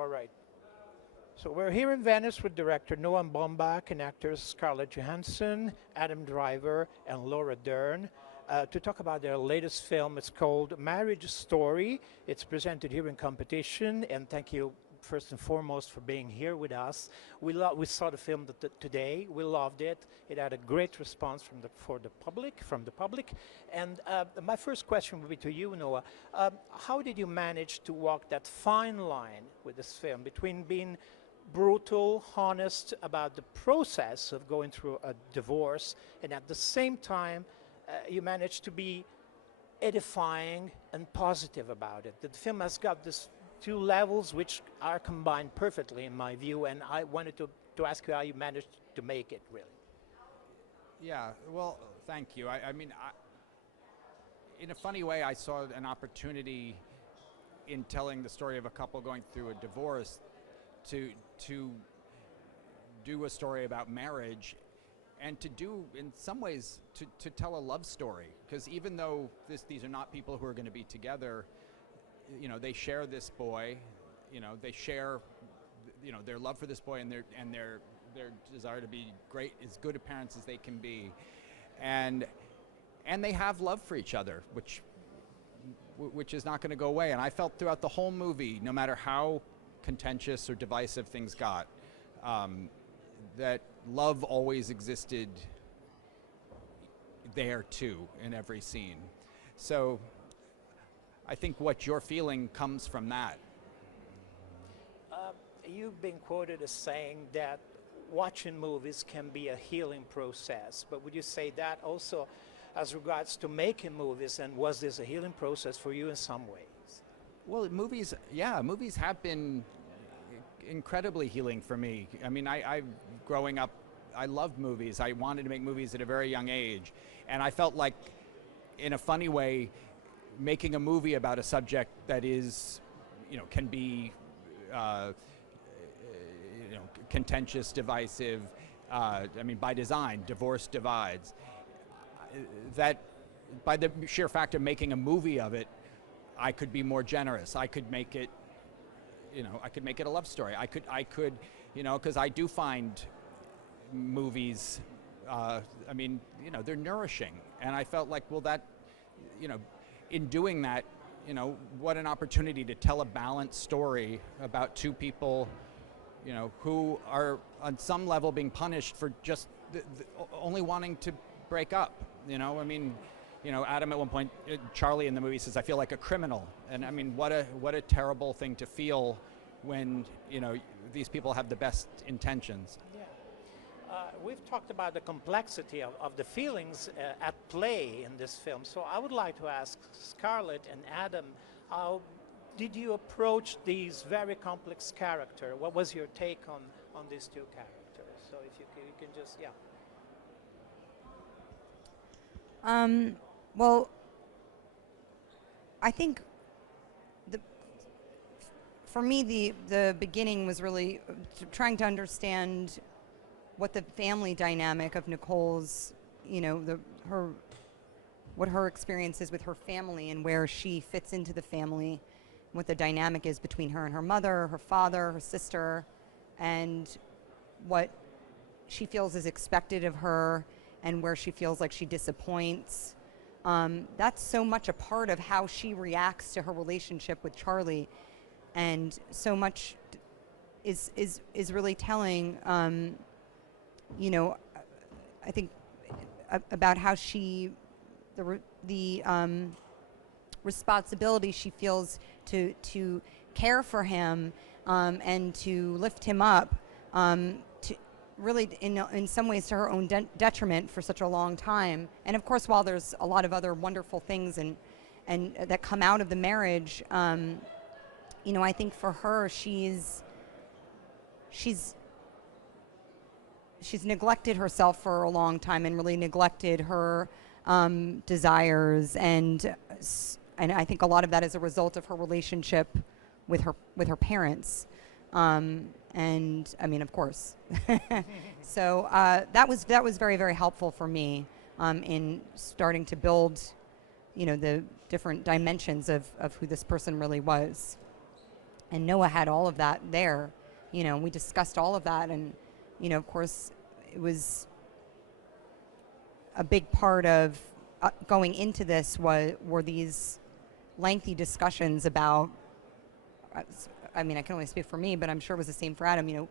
All right. So we're here in Venice with director Noah Baumbach and actors Scarlett Johansson, Adam Driver, and Laura Dern to talk about their latest film. It's called Marriage Story. It's presented here in competition, and thank you first and foremost for being here with us. We saw the film today. We loved it. It had a great response from the public. And my first question would be to you, Noah. How did you manage to walk that fine line with this film between being brutal, honest about the process of going through a divorce, and at the same time, you managed to be edifying and positive about it? The film has got this two levels which are combined perfectly in my view, and I wanted to ask you how you managed to make it, really. Yeah, well, thank you. I mean, in a funny way, I saw an opportunity in telling the story of a couple going through a divorce to do a story about marriage, and to do, in some ways, to tell a love story. Because even though these are not people who are going to be together, you know, they share this boy, you know, they share, you know, their love for this boy and their desire to be great, as good a parents as they can be, and they have love for each other, which is not going to go away. And I felt throughout the whole movie, no matter how contentious or divisive things got, that love always existed there too in every scene. So I think what you're feeling comes from that. You've been quoted as saying that watching movies can be a healing process, but would you say that also as regards to making movies, and was this a healing process for you in some ways? Well, movies have been incredibly healing for me. I mean, growing up, I loved movies. I wanted to make movies at a very young age, and I felt like, in a funny way, making a movie about a subject that is, you know, can be, you know, contentious, divisive. I mean, by design, divorce divides. That, by the sheer fact of making a movie of it, I could be more generous. I could make it, you know, I could make it a love story. I could, you know, because I do find movies, I mean, you know, they're nourishing, and I felt like, well, that, you know, in doing that, you know, what an opportunity to tell a balanced story about two people, you know, who are on some level being punished for just only wanting to break up. You know, I mean, you know, Adam at one point, Charlie in the movie says, "I feel like a criminal," and I mean, what a terrible thing to feel when, you know, these people have the best intentions. Yeah. We've talked about the complexity of the feelings at play in this film, so I would like to ask Scarlett and Adam, how did you approach these very complex characters? What was your take on these two characters? So if you can just, yeah. Well, I think for me, the beginning was really trying to understand what the family dynamic of Nicole's, you know, what her experience is with her family and where she fits into the family, what the dynamic is between her and her mother, her father, her sister, and what she feels is expected of her and where she feels like she disappoints. That's so much a part of how she reacts to her relationship with Charlie, and so much is really telling, you know, I think about how the responsibility she feels to care for him and to lift him up, to really in some ways to her own detriment for such a long time. And of course, while there's a lot of other wonderful things and that come out of the marriage, you know, I think for her, she's neglected herself for a long time and really neglected her desires, and I think a lot of that is a result of her relationship with her parents, and I mean, of course. So that was very, very helpful for me in starting to build, you know, the different dimensions of who this person really was. And Noah had all of that there. You know, we discussed all of that, and, you know, of course, it was a big part of going into this were these lengthy discussions about, I mean, I can only speak for me, but I'm sure it was the same for Adam, you know,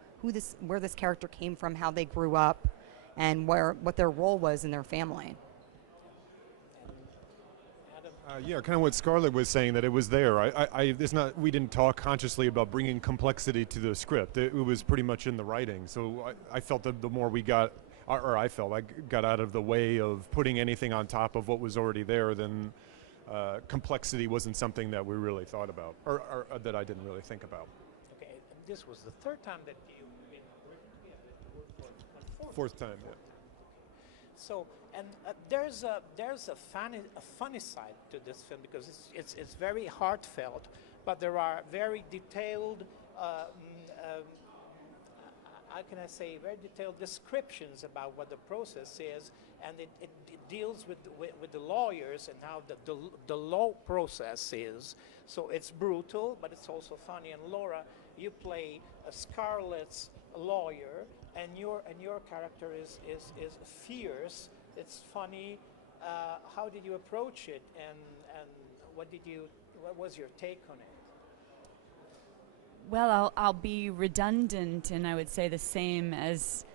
where this character came from, how they grew up, and what their role was in their family. Yeah, kind of what Scarlett was saying, that it was there. We didn't talk consciously about bringing complexity to the script. It was pretty much in the writing. So I felt that the more we got, or I felt I got out of the way of putting anything on top of what was already there, then complexity wasn't something that we really thought about, or that I didn't really think about. Okay, and this was the third time that you've been Fourth time, yeah. So, and there's a funny side to this film, because it's very heartfelt, but there are very detailed, how can I say, very detailed descriptions about what the process is, and it deals with the lawyers and how the law process is. So it's brutal, but it's also funny. And Laura, you play a Scarlett's lawyer, and your character is fierce. It's funny. How did you approach it, and what was your take on it? Well, I'll be redundant, and I would say the same as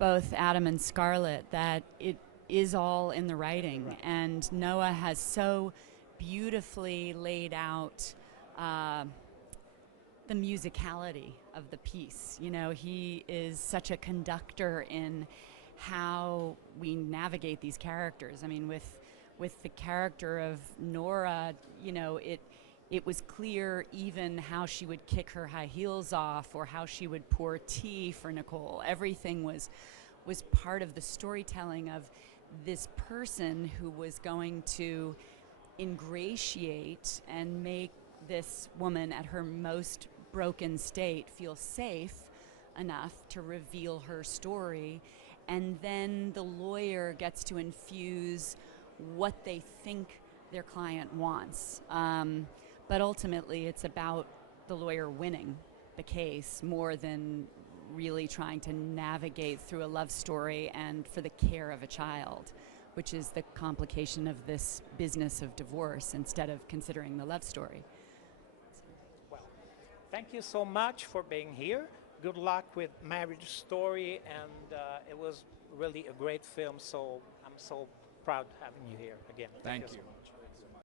both Adam and Scarlett, that it is all in the writing, and Noah has so beautifully laid out the musicality of the piece. You know, he is such a conductor in how we navigate these characters. I mean, with the character of Nora, you know, it was clear even how she would kick her high heels off, or how she would pour tea for Nicole. Everything was part of the storytelling of this person who was going to ingratiate and make this woman at her most broken state feel safe enough to reveal her story. And then the lawyer gets to infuse what they think their client wants. But ultimately, it's about the lawyer winning the case more than really trying to navigate through a love story and for the care of a child, which is the complication of this business of divorce, instead of considering the love story. Well, thank you so much for being here. Good luck with Marriage Story, and it was really a great film, so I'm so proud having you here again. Thank you.